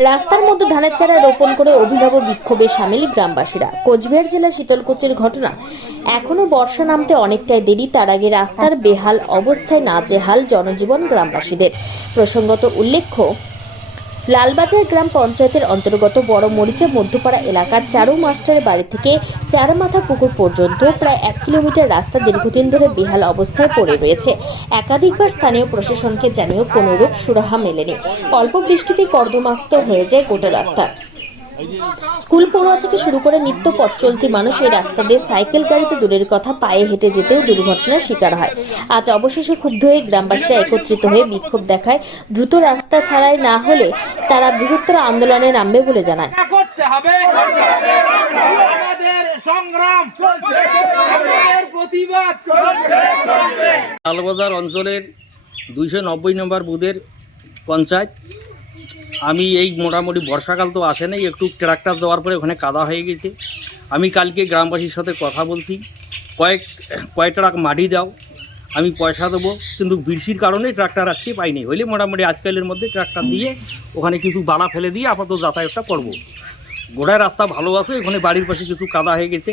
রাস্তার মধ্যে ধানের চারা রোপণ করে অভিনব বিক্ষোভে সামিল গ্রামবাসীরা। কোচবিহার জেলার শীতলকুচির ঘটনা। এখনও বর্ষা নামতে অনেকটাই দেরি, তার আগে রাস্তার বেহাল অবস্থায় নাজেহাল জনজীবন গ্রামবাসীদের। প্রসঙ্গত উল্লেখ্য লালবাজার গ্রাম পঞ্চায়েতের অন্তর্গত বড় মরিচা মধ্যপাড়া এলাকার চারু মাস্টারের বাড়ি থেকে চার মাথা পুকুর পর্যন্ত প্রায় এক কিলোমিটার রাস্তা দীর্ঘদিন ধরে বেহাল অবস্থায় পড়ে রয়েছে। একাধিকবার স্থানীয় প্রশাসনকে জানিয়েও কোনোরূপ সুরাহা মেলেনি। অল্প বৃষ্টিতে কর্দমাক্ত হয়ে যায় গোটা রাস্তা। স্কুল পড়ুয়া থেকে শুরু করে নিত্য পথ চলতি মানুষ এই রাস্তা দিয়ে সাইকেল গাড়িতে দূরের কথা পায়ে হেঁটে যেতেও দুর্ঘটনার শিকার হয়। আজ অবশেষে ক্ষুব্ধ হয়ে গ্রামবাসীরা একত্রিত হয়ে বিক্ষোভ দেখায়। দ্রুত রাস্তা ছাড়াই না হলে তারা বৃহত্তর আন্দোলনে নামবে বলে জানায়। করতে হবে। সংগ্রাম প্রতিবাদ লালবাজার অঞ্চলের দুইশো নব্বই নম্বর বুথের পঞ্চায়েত আমি এই মোটামুটি বর্ষাকাল তো আসে নাই, একটু ট্রাক্টর দেওয়ার পরে ওখানে কাদা হয়ে গেছে। আমি কালকে গ্রামবাসীর সাথে কথা বলছি, কয়েক কয়েক ট্রাক মাটি দাও, আমি পয়সা দেবো, কিন্তু বৃষ্টির কারণে ট্রাক্টর আজকে পাইনি। হইলে মোটামুটি আজকালের মধ্যে ট্রাক্টর দিয়ে ওখানে কিছু বাড়া ফেলে দিয়ে আপাতত যাতায়াতটা করব। গোড়ায় রাস্তা ভালো আছে, ওখানে বাড়ির পাশে কিছু কাদা হয়ে গেছে।